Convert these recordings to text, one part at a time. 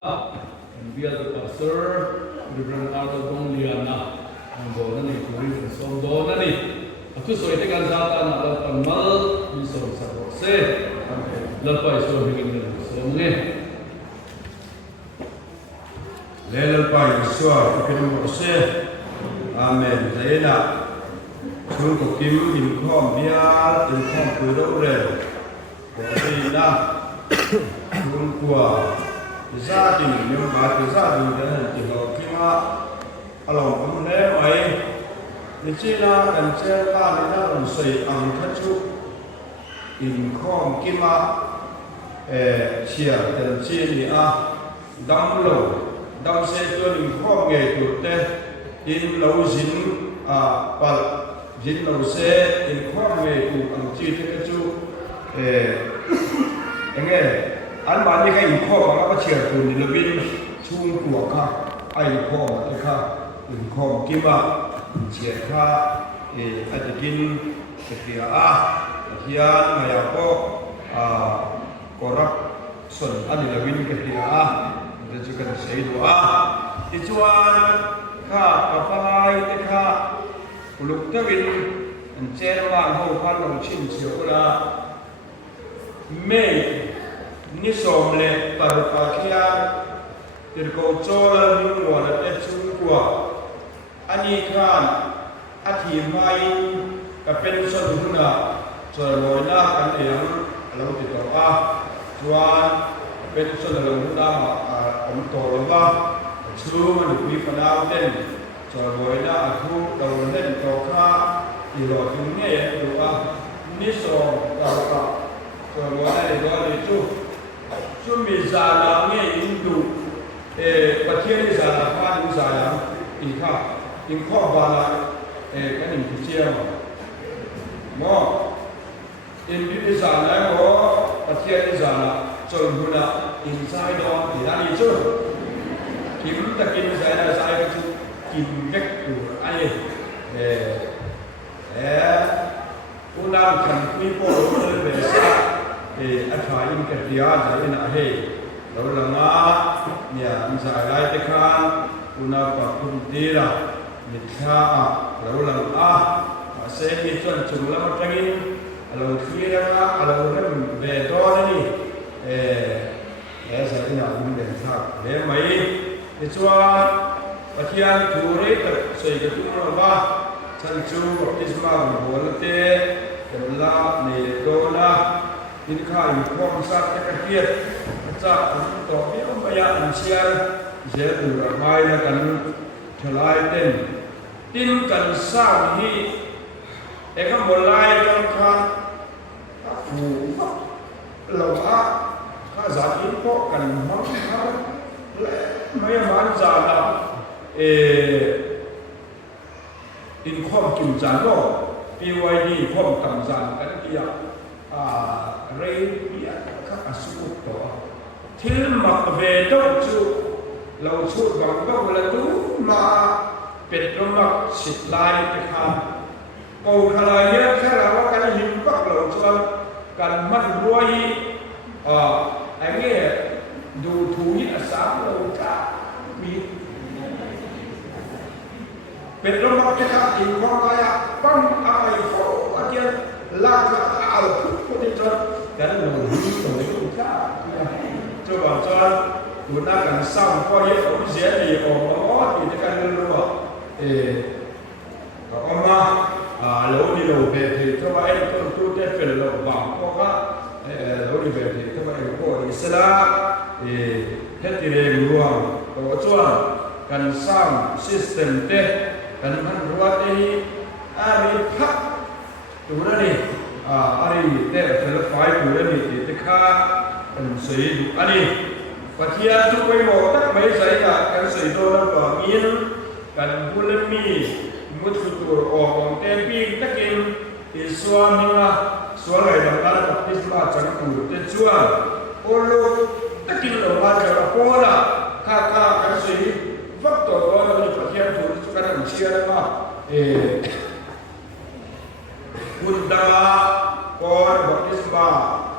Biar pastor Reverend Arthur Dongliana Anggona ni Kuri Sondona ni Aku soal tekan zatan ada tamal di soal sabose lepas soal begini soalnya lepas soal begini sabose amen saya untuk kim inkom biar inkom berdoa jadi nak kuah gia đình nhưng mà từ gia đình đến chỉ có khi mà lòng cũng nè mày thì chỉ là cần chơi ba thì nó làm sấy ăn thắt chút in com khi mà chia tiền chia thì đâm lẩu đâm xe tôi in com nghề tụt thế in lẩu dính và dính lẩu xe in com nghề tụt ăn chia thế cái chú anh nghe anh bạn như cái in com mà nó chia tụt thì là bên chung của cả ai com cái cả in com khi mà chia cả anhจะกินcái kia hian maya ko korak son ani lawin ke tia de chu kan sei do ti chuan kha kapalai te kha uluk tawin an chen wa ho phan lo chin chiu la me ni som le par pa khia tir ko chola ni mo la te chu kwa ani khan a thi mai ka pen son huna rồi ngồi na kan yang lo ti to chuan pen son lo huna om to lo ba chu man pi pa na den rồi ngồi na thu đầu lên to kha ti lo tu ne do ni so ta ka rồi ngồi na de do ni chu mi za la nge in du pa thien ni za la pa ni za la in kha in kho ba la ka ni ti chia mo in bi za na mo pathia ni za na chon huna inside on thì đã đi chứ kim ta kim sai na sai chu kim vek tu ai una kan pi po lo be sa a tha in ka tia da in a he lo la nga nya in sa lai te khan una pa kun ti ra ni tha lo la a se ni chon chung la ma tangin alo kia alo rem về to đấy đi sẽ thế nào cũng để sao để mấy thì cho và khi anh thủ đấy tập xây cái chỗ nó ba chân chú hoặc cái mà muốn thế để la này đô la in khai phong sát cái kia cha cũng tổ biết ông bây giờ anh chia dễ từ mai là cần trở lại tên tin cần sao thì để các một lai trong khan phủ lầu khá giả kiến có cần mong khá mấy bạn giả là in khom kim giả đó BYD khom cầm giả cái kia rây bia các số đó thiếu mặc về đâu chú lầu chút bằng đâu là tú mà biệt trong mặc xịt lai cái khám cầu khá là nhớ khá là có cái hình bắt lầu cho cần mắt ruồi anh nghe đủ thú như là sáng lầu cả bị biệt trong mặc cái khám thì có cái băng ai phố ở kia lạc là ảo thức của đi cho cái lầu như tối lầu cả cho bảo cho chúng ta cần xong coi như ống dễ thì ống thì cái lầu ông mà lỗ đi lầu về thì các bạn tôi tu cái phần lầu bằng có lỗ đi về thì các bạn có đi xe thì hết thì đều luôn có cho cần xong system thế cần hắn ruột đi ari thắc tụi nó đi ari thế phải phải tụi nó đi thì tất cả cần sử dụng ari và khi chúng tôi một tất mấy giấy là cần sử dụng nó vào miếng cần buôn lên mi một số orang temping takin Islam ni lah soal yang ada baptisma jangan kurut tujuan orang takin orang macam apa lah kakak kasih waktu orang ni pergian turut sekarang usia apa undang orang baptisma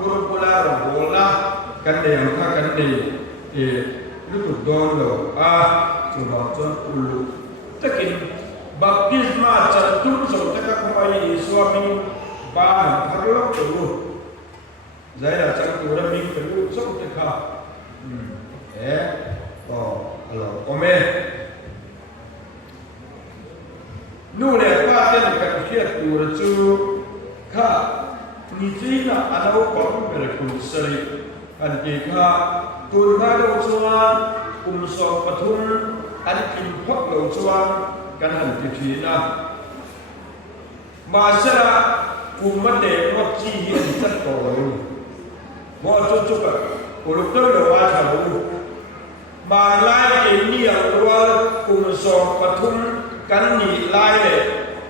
kurut pula orang bola kan dia yang kan dia ลูกดอนเราจุดจนอุลุตะกินบัพติศมาจันทุสมตะกะไปสวามิบ้านพระโลกตัวใจเราจังตัวเรามีเป็นลูกสมตะกะก็เราก็ไม่นู่นเนี่ยป้าเต้นกันเครียดตัวจูข้านี่จีน่ะอันเราก็เป็นคนสริอันที่ข้าตัวข้าเราชวนกุมสอบปทุมอันกินพักเราชวนกันหันที่ทีนะมาเสละกุมมันเด็กว่าจีเห็นจัดต่อเลยมอจุกๆกุลตัวเราว่าทำรู้มาไล่เอ็นนี่เอาว่ากุมสอบปทุมกันหนีไล่เลย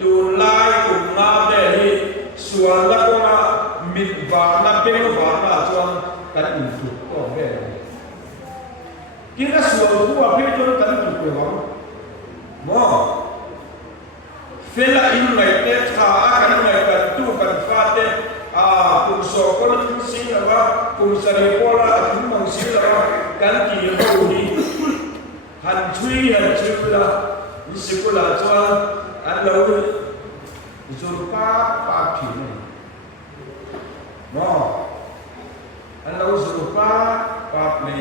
ดูไล่กุมมาเด็กส่วนละก็มามิดบานาเป็นบานาจวนกันอินทุกก็ไม่ได้กินก็ส่วนผู้ว่าเพื่อนจนกันทุกคนมอเฟลาอินไหนเตะขากันไหนกันตู้กันฟาเตกุมโซคนทุกสิ่งแล้วว่ากุมสระโพลาทุกมังสิ่งแล้วว่ากันกี่หูดีหันช่วยละมิสกุลาจวนอันเราจนป้าผิวมออันเราสุป้าไม่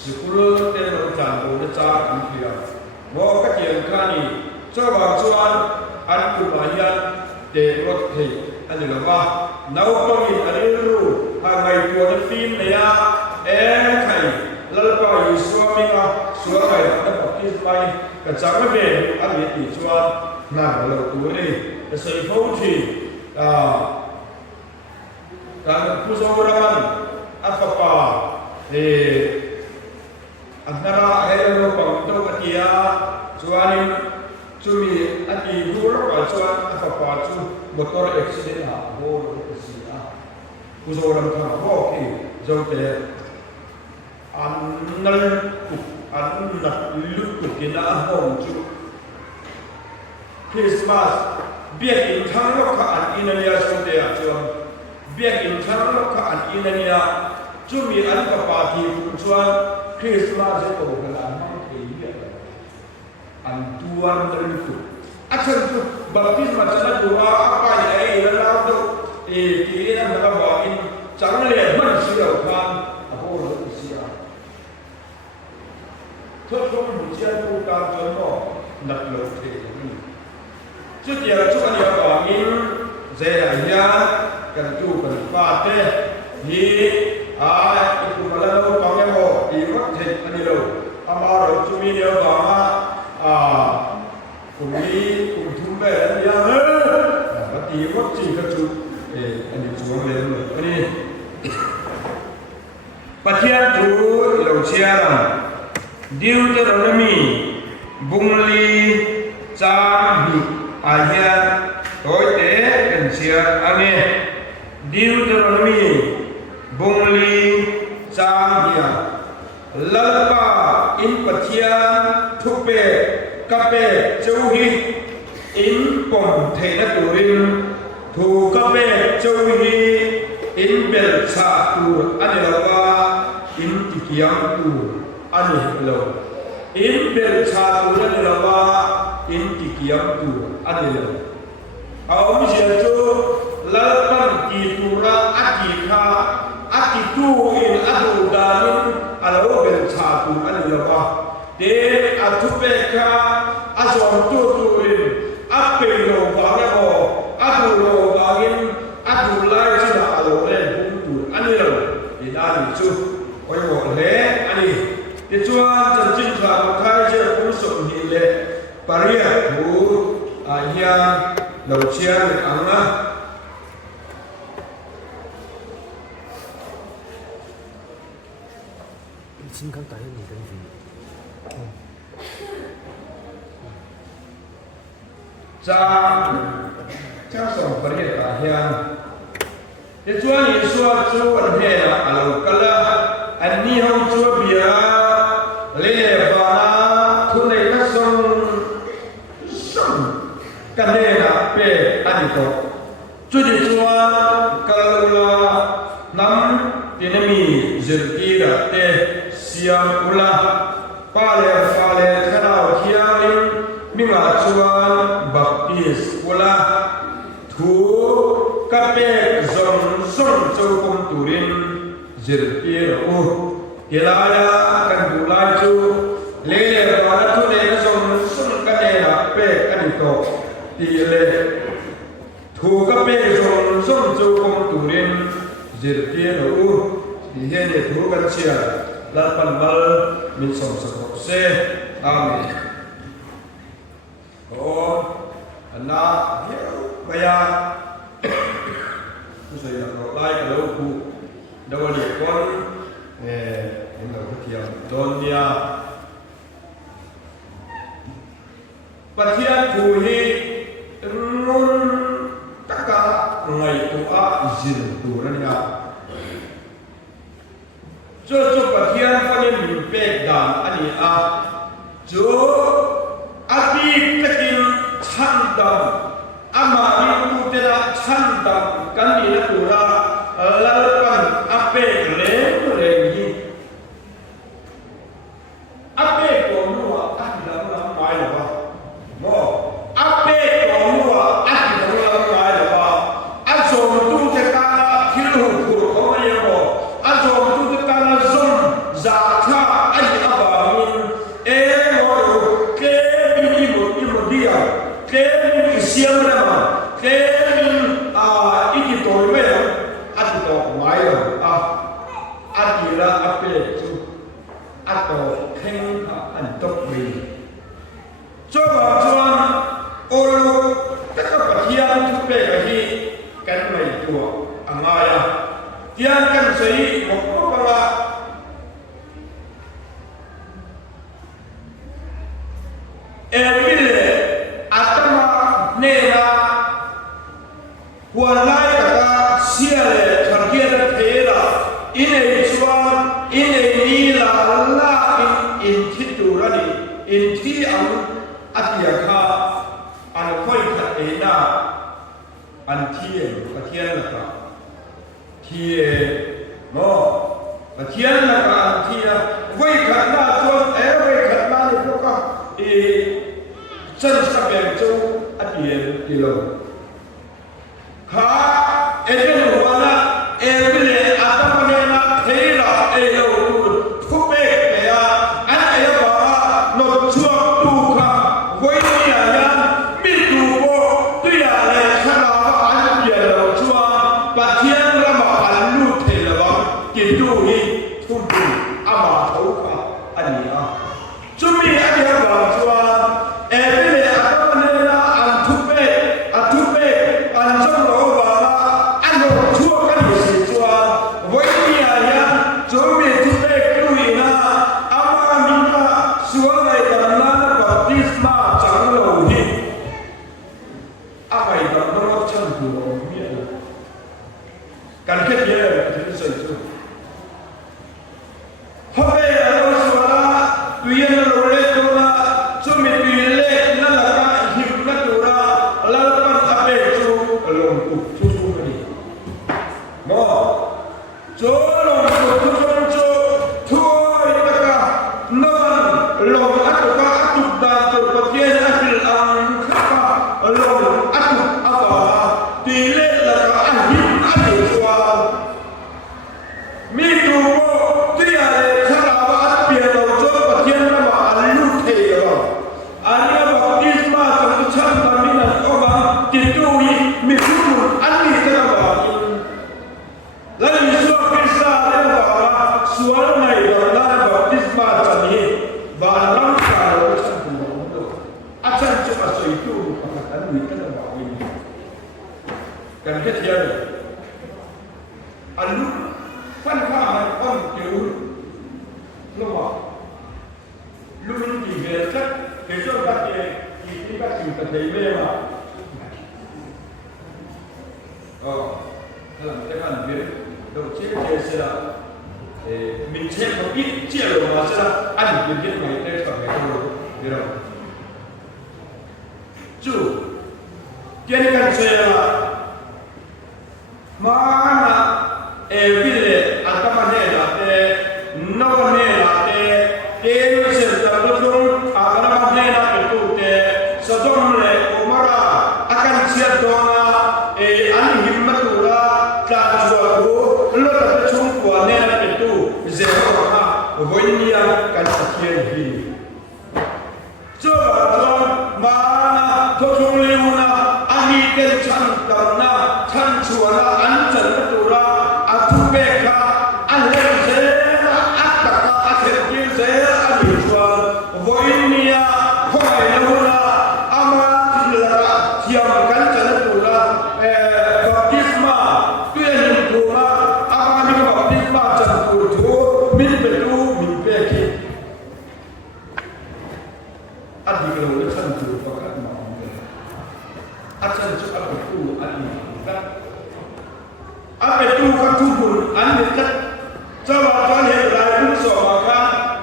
สุกุลเตนเราจันโอเดจ้าอันเดียวมอก็เกี่ยงข้านี่เจ้าบางส่วนอันกุมายันเตรถเทอันนี้เราว่าเราต้องมีอันนี้รู้หากไม่ตัวนั้นฟิล์มเนี่ยใครแล้วก็อยู่สวามิกาสวามิกาแล้วก็คิดไปกระจังไม่เป็นอันนี้ติดชวนนั่นเราตัวนี้จะใส่ฟูที่การผู้สวรรค์อัฟปาอันนั้นให้เราฟังตัวกันที่ชวนจุมีอันที่รู้แล้วชวนอัฟปาจูมอเตอร์เอ็กซิเดนต์โบ้ก็สิผู้สวรรค์ทำบอกที่จงเป็นอันนั้นลุกกินอาหารจูคริสต์มาสเบียกินทั้งโลกอันอินเดียสมเด็จจอมเบียกินทั้งโลกอันอินเดียจูมีอันกับปาร์ตี้ผู้ชวนคริสต์มาสจะโตกันแล้วมั่งเกี่ยอันตัวนั้นลุกอาจารย์บัพติศมาจะดูว่าไปไหนแล้วเราดูที่นั่นเราบอกอินจังเลยมันเสียความโอ้โหเสียทุกคนรู้จักผู้การจนก็นักเลือกเทนี่จุดเดียวจุดเดียวก่อนนี้เสียยากันจูกันฟาเตนี่อีกคนมาแล้วต้องยังโมอีกวัดเทอันนี้เราอามาเราจุมีเดียวก่อนคนนี้คนทุ่มไปแล้วยังปฏิวัติจีกันจูอันนี้จูงเลยอันนี้ปฏิญาณจูเราเชื่อดิวเตอร์โนมีบุงลีจาบิอาเฮียโอยเตเป็นเชียอันนี้ดิวเตอร์โนมีบุงลีจาบิอาลลปาอินปะเทียทุเปกะเปจูฮีอินปมเทนตุรินทูกะเปจูฮีอินเบลชาตูอันนี้เราว่าอินติกิยังตูอันนี้เราอินเบลชาตูนั่นเราว่าอินติกิยังตูอันนี้เราเอาไม่ใช่จูแล้วตั้งกีตุระอักิคาอักิตูอินอัตุดานินอันเราเบลชาตูอันนี้เราว่าเดอัตุเปคาอัศวตูตูอินอัปเปโลบาเกโออัตุโลบากินอัตุไลจินาอัลโลเรนบุญตูอันนี้เราอินอันนี้จูโอ้ยบอกเลยอันนี้ที่ชวนจันจินทราไทยเจ้าผู้สมหิเลปาริยาหูอาญาเราเชียร์อังนะ金刚打印你跟住。จ้าส่งปริยาอาญาที่ชวนยิ่งชวนชวนเฮนะอัลโลกัลละอันนี้เขาชวนเบียเล่บานาทุนในกระทรวงกันเดนะเป้อันนี้ก็จุดที่ชวนกัลละน้ำที่นั่นมีเจดีย์เตสี siam ula pale kharau khiamin minga chuan baptis ula thu kape zong chokum turin zirpir u kelaya kan bulai chu lele ba thu ne zong kane na pe kan to ti le thu kape zong chokum turin zirpir u di he de thu kan chia la pan mal min som sakop se amen o ana baya tôi sẽ đọc lại cái đầu cụ đầu liệt con em đầu cái thiam đồn dia bắt thiam phù hi luôn tất cả ngày tu a zin tu ra nha cho bắt thiam phải mình bê đàn anh a cho abi takin chăn đam ama itu tidak cantik kan di pura lalpan ape rengi ape komua dalam mai apa mo ape komua dalam mai apa azom tu tekana kilu ko ya mo azom tu tekana zon zaka ai abamin mo ke imo dia ke siam nama ke iki toy ati to mai ati ra ape chu ato khen an tok bi cho ba chuan olu taka pathian thu pe ka hi kan mai tu amaya tian kan sei mo ko ba evile atama nera huanai taka siale tharkiara thera ine chuan ine ni la la in thiturani in thi am atia kha an khoi khat ena an thie pathian la ka thie no pathian la ka an thia khoi khat na chuan khoi khat na ni ka chân sắp bèn châu ắt biển kilo khá em cái đồ na em cái lệ atam này na thấy là em đâu thu bê bè anh em bảo nó chuột tu khá với nhà nhân mi tu bo tuy là lệ khá là anh biển đầu chuột và thiên ra mà anh lưu thể là bằng kiến tu hi tu tu ama thấu khá anh nhỉ chúng mình anh em bảo chuột kan ke dia jadi sesuatu hobe alo suara tuyan role dona cumi pile nalaka himna dora lalpan ape chu long tu chu ni mo jolong tu chu thoi taka non long atuka atukda tu pakian afil ang khapa long atuk apa tile laka ahim atu mi tu bo tia le khara ba at pia lo cho pathian na ma alu the lo ania baptisma sa chan ta mi na ko ba ti tu hi mi su ani ta ba la ni su krista le ba sual mai lo na baptisma cha ni ba lam ka lo chan tu lo a chan chu a so itu pa ta ni ta ba wi kan ke tia alu phân pha hay con kiểu lo mà luôn chỉ về chất cái số các cái các trường tập thể mê mà hay là cái phần việc đầu chế cái sẽ là mình xem một ít chia rồi mà sẽ là ăn được cái này đây phải cái đồ thế đâu chú cái này sẽ là mà evile atamane late no ne late 尼亚干啥天气？这个嘛，托出来那阿弥跟唱到那唱出那安整的多啦，阿土贝卡阿雷谁啦，阿达卡阿谁谁阿里川，维尼亚快乐啦，阿妈是啦，香干整的多啦，巴蒂斯玛对人多啦，阿妈那个巴蒂斯玛整多多，民贝多民贝基。阿弟个我唱主不干嘛的，阿唱主阿不顾阿弟干，阿不顾阿顾不阿你干，这话讲起来不说嘛看，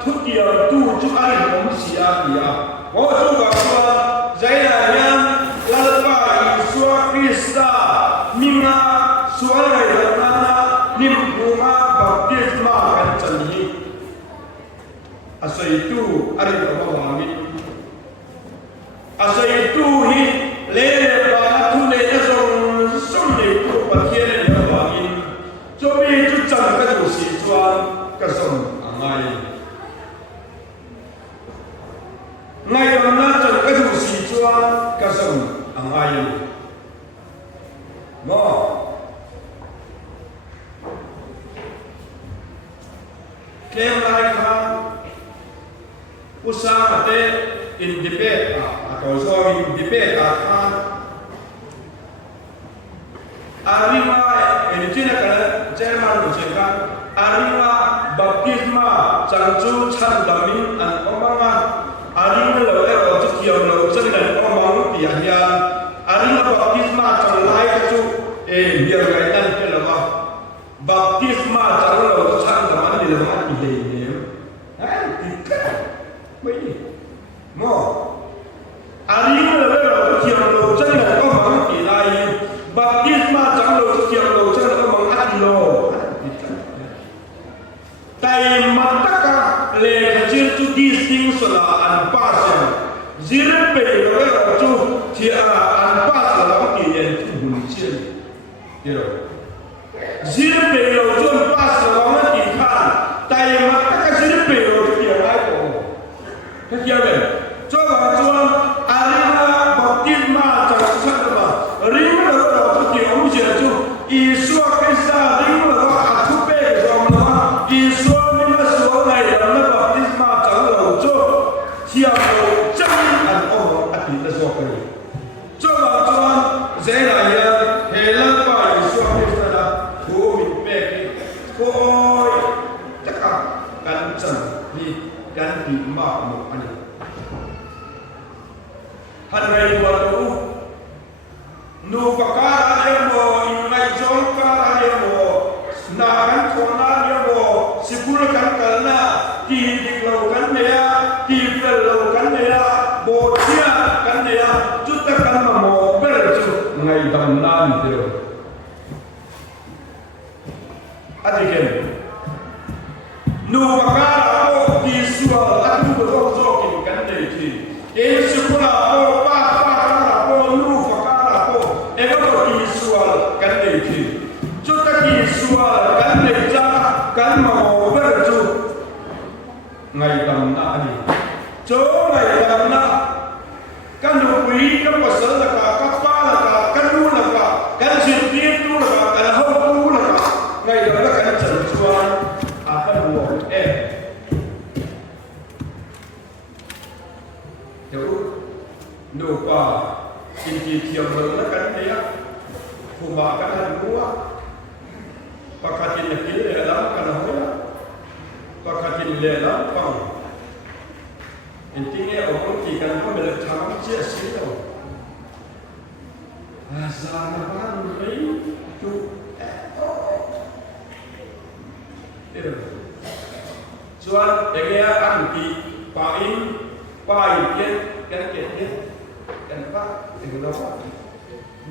出去要顾就阿你东西阿弟啊，我就讲说，在那边老爸一说比萨，命啊说来的那你不嘛把别嘛干真理，阿谁都阿你个话咪。asal itu hi lele bana tu lele song le tu patien le bangin cobi tu cang ka tu si chuan ka som angai ngai dam na cang ka tu si chuan ka som angai no kem lai kha usah ate in debate atau in debate akan arima ini cina kalau Jerman ucapkan arima baptisma cangcu can damin an omangan arima lewat otak yang lewat dan omang tiada arima baptisma canglai kecu biar kaitan ke lewat baptisma canglai lewat can daman di lewat ini tidak baik mo ari mo le lo ti lo chen le ko ma ti lai baptisma chang lo ti lo chen ko ma at lo tai mataka le jil tu dis ting so la an pa se jil pe lo tu ti an pa sa la ki yen tu bun chen yo jil pe lo tu pa sa la ma ti khan tai mataka jil pe lo ti ai ko ta ki ave cho ba cho arima baptisma cha cha ba rima lo to ki o je chu isu ka sa rima lo a thu pe so ma isu mi ma so nai da na baptisma cha lo cho chia lo chang an o a ti da so ka ni cho ba cho ze na ya he la ba isu ka sa da ko mi pe ki ko ta ka kan chan ni kan ti ma mo ani Hadrai wadu nu pakara yamo inai jong pakara yamo naran kona yamo sikul kan kalna ti diklau kan ya ti pelau kan ya bocia kan ya juta kan mo berju ngai dam nan tiro adiken nu pakara o ti sual atu do zokin kan dei ti sikula kan mau berju ngai tam na ni cho ngai tam na kan du pui kan pasal la ka pa la ka kan du la ka kan sin ti tu la ka kan ho tu la ka ngai da la kan chan chuan a kan wo yo no pa in ti tiam la kan ya fu ma kan han nuwa pakatin na kile alam kana hoya pakatin le alam pang intinya orang kan ko mele chang che silo azana ban rei tu chuan ege anti pain pai ken kan kan pa ting lo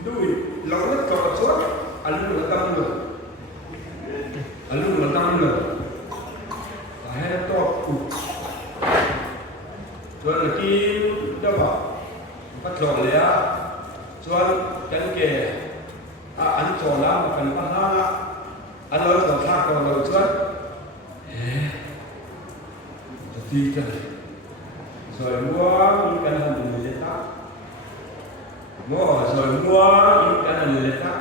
dui lo na ko chuan alu na tam lo alu matang lo hai to ku chuan laki da ba pat lo le a chuan kan ke a an cho la ma kan pa ha an lo to tha ko lo chuan ดีกันสวยมัวมีกันหันเลยนะมัวสวยมัวมีกันหันเลยนะ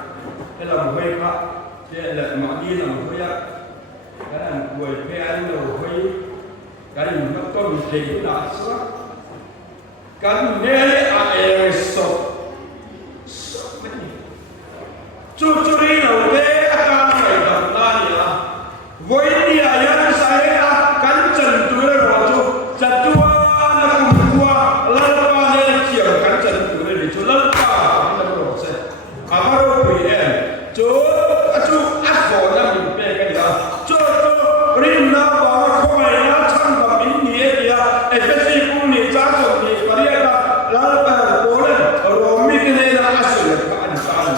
ให้เราไม่ครับเจ้าแหละมาดีเราไม่ยากกันป่วยแพ้เราไม่กันนักต้นเก่งหนาสักกันเนยอาเอสจู่จู่นี่เราเด้อาการไม่ดำน้ำเนี่ยวันนี้อายันสายอากันจันตัวเราจู่จัดตัวนักบุญว่าลัลปาเนี่ยเกี่ยวกันจันตัวเราจู่ลัลปาที่เราบอกเสร็จอามาเราคุยเองจู่จู่อัดฝนนั่งอยู่เป็นกันยาจู่ริมน้ำบ่อเข้าไปน้ำช่างแบบนี้เนี่ยเดียเอฟซีกูนี่จ้าส่งนี่ปริยาลัลปาโบเลนโรมิกเนี่ยนะอาศัยพระอันตราย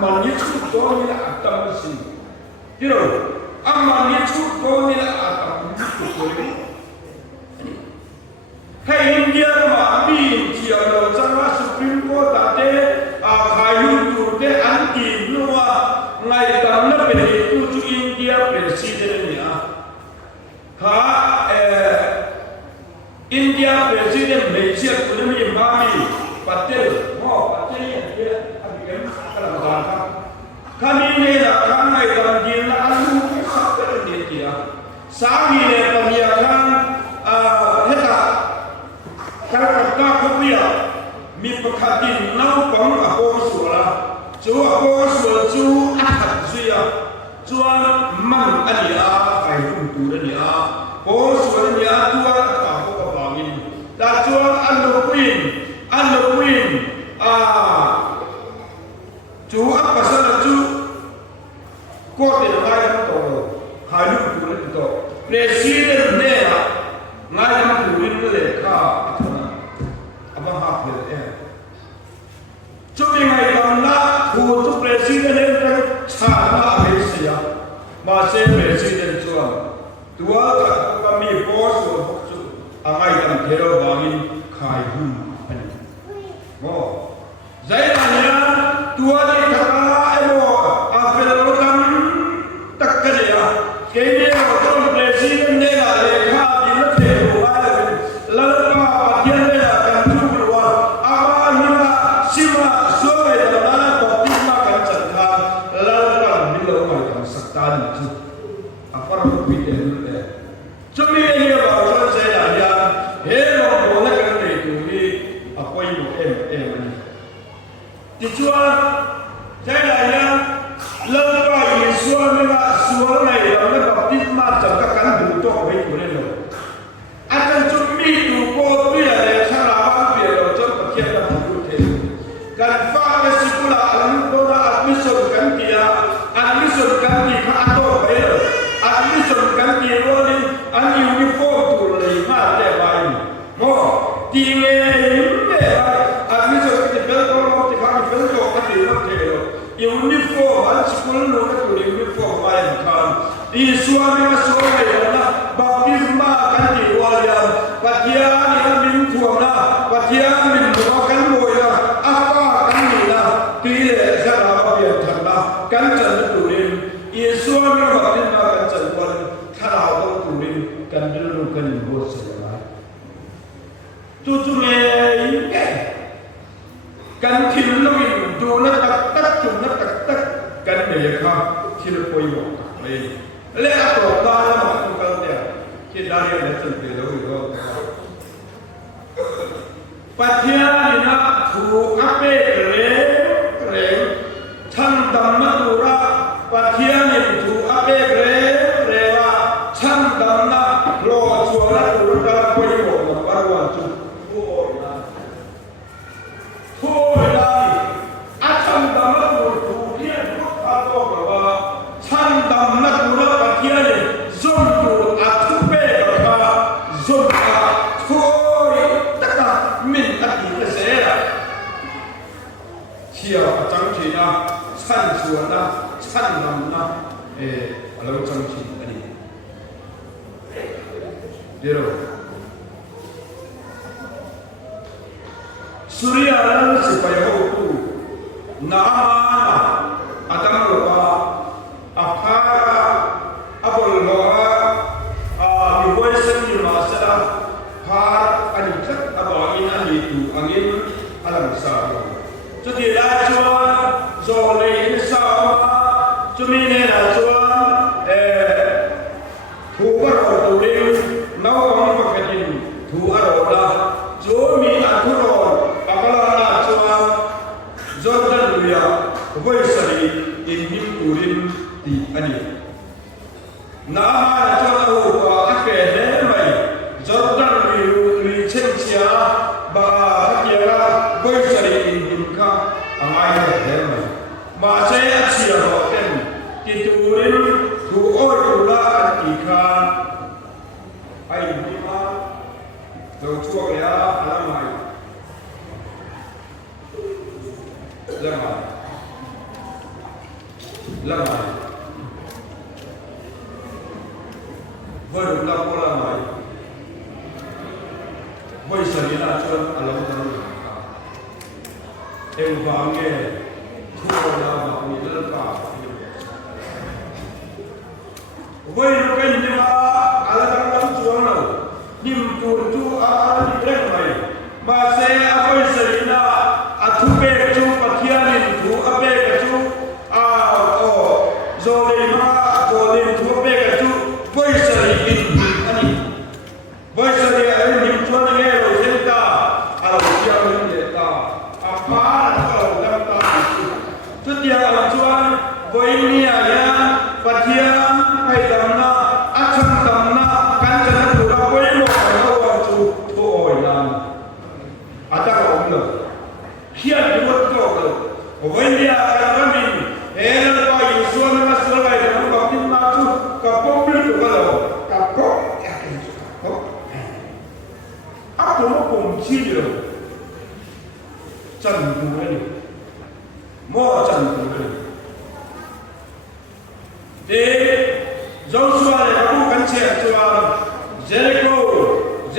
มันยิ่งชุดโตนี่ละอัตมาสิที่เรามันยิ่งชุดโตนี่ละอัตมาชุดโตนี่ให้อินเดียมาบีเที่ยวเราจะว่าสุพรีมโคตาเตขายยุ่งอยู่เตอันตีนัวไงตามนั้นเป็นตัวจุอินเดียเป็นซีเดนเนี่ยอินเดียเป็นซีเดนไม่เชื่อคุณไม่มาบีปัตเตอร์พ่อปัตเตอร์เนี่ยอันนี้ก็กำลังทำครับข้ามีเนี่ยนะข้างในกำลังยินละอันนู้นข้าเป็นเดียร์เดียสามีเนี่ยปัญญาข้างเฮ็ดการกับก้าวเพียมีประคติน้ำปังอโปสุระจูอโปสุระจูอัดเสียจวนมันอันนี้ไปรุ่งตัวนี้โปสุระนี้ตัวตาพวกบางินแต่จวนอันลูกวินจูอัปปัสสะจูก็เดินไปทั้งตัวหายลูกตัวนี้ตัวเรซีเดนเนี่ยง่ายทั้งตัวนี้เลยข้าอับหาเพลเอจุดยังไงตอนนั้นผู้ทุกเรซีเดนเนี่ยชาหน้าเมเซียมาเซเรซีเดนจวนตัวก็มีโพสต์ว่าจุดอะไรต่างเทโรบางินขายหุ้นอันนี้โอ้ใจร้ายนะตัวนี้ถ้าไอ้โม่เฟลโรตันตักกันเลยเกี่ยวกับตัวเรซีเดนเนี่ยเลยข้าดีนักเทโรบางินแล้วก็ปฏิญาณเนี่ยกันทุกคนว่าอาบาฮิมาชิมาสวยแต่ละปฏิมากันจัดการแล้วก็มีเราไม่กันสักตาหนึ่งจุดapa yang kita lihat, cuma ini bahawa saya ada, hello boleh kan itu ni apa itu ini. Tujuan saya ada, lepas Yesus suami yang baptisma jadikan butuh baik boleh. Akan cuma itu kau dia ada cara dia macam perkara butuh. Kan faham sekolah alhamdulillah admission kan dia atau bayar. Admission kan dia ni, ane uniform tu lagi ada bayi. Oh, tiga ini admission kita belakang kita kami belakang ada macam tu. Uniform, an sekolah orang tu uniform bayi kan. Di suami mana baptisma kan dia walian, patian yang mintuam lah, patian mintuakan boya, apa kan ni lah, tidak salah biar thanda, kan jangan turin. Yesus baptisma kan jangan kalau turin kan dulu kan bos saja. Tujuh ini kan kiloi dona tak kan mereka kiloi waktu. Lihat program macam kalau dia kita dari lesson itu. Patian ini tu apa keren, candam natura. Patian itu apa keren, candam na lo jualan natura koi waktu baru tu. Surya supaya itu nama atau apa apol จุมีเนี่ยนะจวนถูกว่าเราตัวเองน้องของปกติถูกอารมณ์ละจูมีอันทุรนปากลาละจวนจนดันลุยไว้สรีอินหิมตุรินตีอันนี้น้ามาจวนเอาตัวอักเกเล่ไหมจนดันลุยเช่นเชียบาฮักเยาไว้สรีอินหิมข้าอะไรเล่ไหมมาเสียเชียบอกเต็มกินตุรินถูกอ้อยตุลาอันอีกครั้งไอ้ดีมาเราช่วยแล้วอะไรใหม่เรื่องใหม่เรื่องใหม่เมื่อดูแล้วก็เรื่องใหม่เมื่อสิ่งนี้เราช่วยอะไรก็ต้องเอ็งฟังเงี้ยทั่วแล้วมีเรื่องการเว้ยลูกเอ็นดีมาอะไรต่างๆช่วงนั้นนิ่มจูจูอะไรที่เรื่องใหม่มาเสียไปเสียนะอัฐเบกจูปัทยานิจูอเบกจูโจเลมาโจเลจูเบกจูไปเสียอินอันนี้ไปเสียอันนี้ชวนเงี้ยเราเส้นตาอะไรที่เราเห็นตาอาพาร์ตเราดำตาชุดเดียวเราชวนไปเนี่ยยังปัทยาให้ดำนาอาชันดำนากันจะนั่งดูเราไปหมดเราวันจูโถ่ยามอาจารย์ผมเลยเขียนบทโจทย์เลยวันนี้อาจารย์มินเราไปอยู่ส่วนนั้นส่วนไหนเราบอกที่มาจูกับพวกพี่ตัวเรากับพวกอาตัวผมชี้เลยจันดูเลยมั่วจันดูเลยเด็กจงสวาเลยกับพวกกันเชียร์สวาเจริโกเ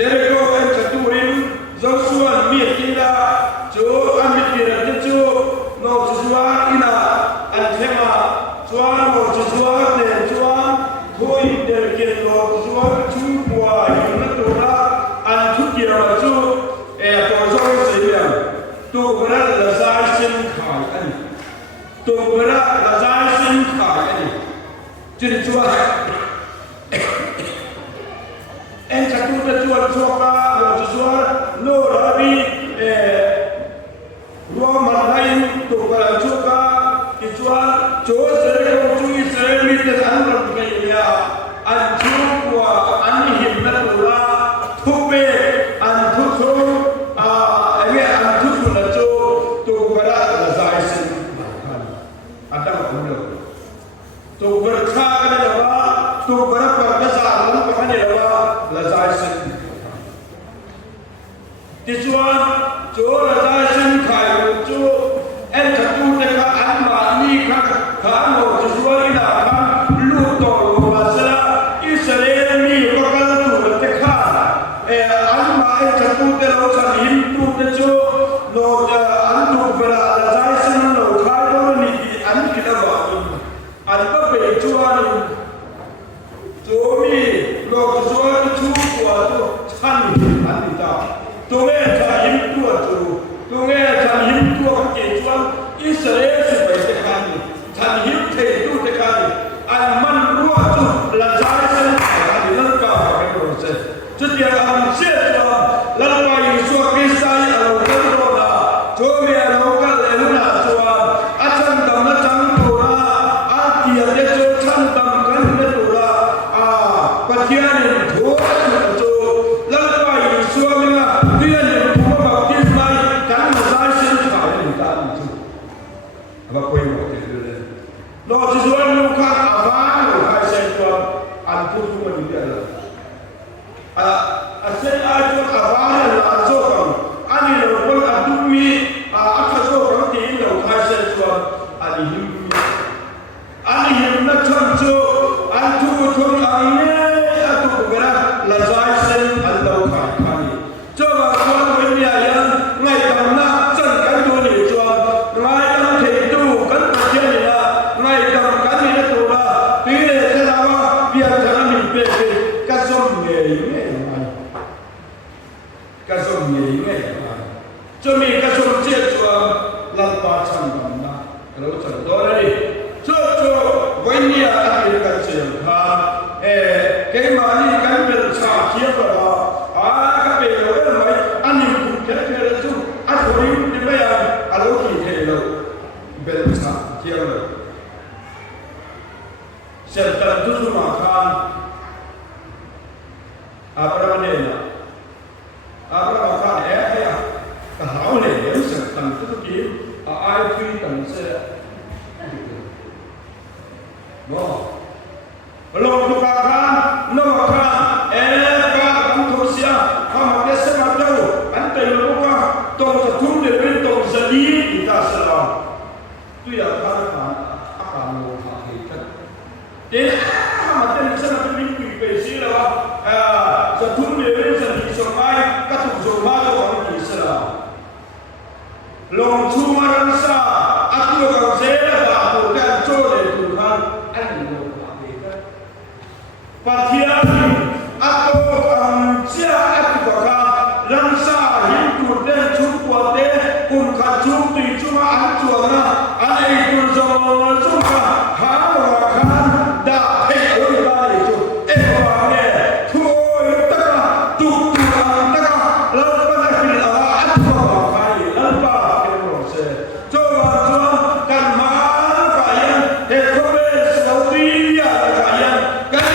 อ็นจัตุรินจงสวามีกินดาจูอันมีกินดาจูโนจูสวาอินาอันเทมาสวาโนจูสวาเดนสวาทุยเดลกินโนจูสวาจูบัวอยู่นั่นตัวละอันทุกอย่างจูตัวจงเสียงตัวกระละสายสินขายอันตัวกระละสายสินขายอันจึงชัวเอ็นจัตุตะชัวชัวกาโลชัวโลราบีรวมมันให้ตัวกระชัวกาที่ชัวโจเสรโกจุยเสรมีแต่อันรับไปเนี่ยอันชัวกว่าอันหิมนัตตัวละทุกเบอันทุกโซอันนี้อันทุกคนละโจตัวกระละสายสินอันตั้งคนเดียวตัวกระชากกันเลยว่าตัวกระปักกระสานแล้วก็กันเลยว่าละสายสินที่ชัวโจละสายสินขายโจเอ็นจัตุเตคะอันมานี่ค่ะข้าโนจะชัวอีน่าค่ะลูกโตมาสละอิสราเอลมีก็กันตัวเตคะอันมาเอ็นจัตุเตเราจะหินตัวเตโจโนจะอันตัวเวลาละสายสินเราขายก็นี่อันกินแล้วว่าอันก็เป็นชัวนี่โจมีโลกชัวชูตัวตัวฉันอันนี้จ้าตัวแม่ฉันหินตัวจูตัวแม่ฉันหินตัวเกจวนอิสราเอลสุดไปเตกันฉันหินเทตูเตกันอันมันรัวจูละสายสินอันนี้นั่นก็เป็นโปรเซสจุดเดียวกันเชื่อตัวแล้วไปอยู่ส่วนคริสต์ไนเราเริ่มรู้ละโจมีเราก็เลยรู้ละชัวอาจารย์ดำนักจังตัวอาเกียรติโจฉันดำกันเนตัวปัจจัยนี้ถูกโจแล้วไปอยู่ส่วนนี้เรียนอยู่ผู้บอกที่ไหนกันมาสายสินขายในการจูว่าคุยหมดเลยนอกจากส่วนลูกค้าอาบ้านลูกค้าเซ็นตัวอันพูดทุกวันนี้เลยเซ็นอาจุอาบ้านเราโจกันอันนี้เราคนอันดุมีอักโจกันที่เราค้าเซ็นตัวอันนี้หิมอันนี้หิมนักชนโจอันทุกคนอันนี้อันทุกคนละสายเซ็นอันเราขายคันนี้โจว่าคนเป็นยังไงตำหนักจันกันตัวนี้โจไงตั้งเทตูกันตัวเช่นนี้ละไงตั้งกันนี้ตัวละปีนี้จะทำว่าเบียร์จะมีเป๊ะกระสุนเงี้ยกระสุนเงี้ยจะมีกระสุนเจ็ดตัวลับปาชันกันนะเราจะโดนอะไรโจ นี่อะไรกันเสียงค่ะเกมานี่กันเป็นชาเขียวก็ก็เป็นเลยไหมอันนี้คุณแค่เลยจุอันนี้ที่ไม่ยังอันนี้กี่เท่เลยเป็นชาเขียวเลยเสร็จแต่ทุกมาคันประมาณนี้นะประมาณคันเนี่ยก็หาเลยเสร็จแต่ทุกทีไอ้คุยตั้งเสร็จno belum bukakan no bukan ka kusia kama desa matau ante luka tong satum de tong sadi kita salam tu ya kan apa no hakikat de kama den sana tu min pi pe sila satum de sadi somai katu zoma ko ni salam long chumaran sa atu ka zela ba ko kan chole tu kan Patihan atau cia atau baka langsa hidup dan cukup deh pun kacung tu cuma ancuana ane itu zoga harakan dah oleh itu bagaimana tuh taka tukuran taka lalu kita atau apa lalu proses coba kan mana kaya ekonomi Saudi ya kaya kan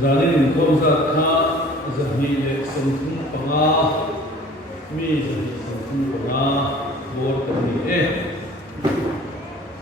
Zalin komza kha zahile samthum panga mi zahile samthum panga bor kami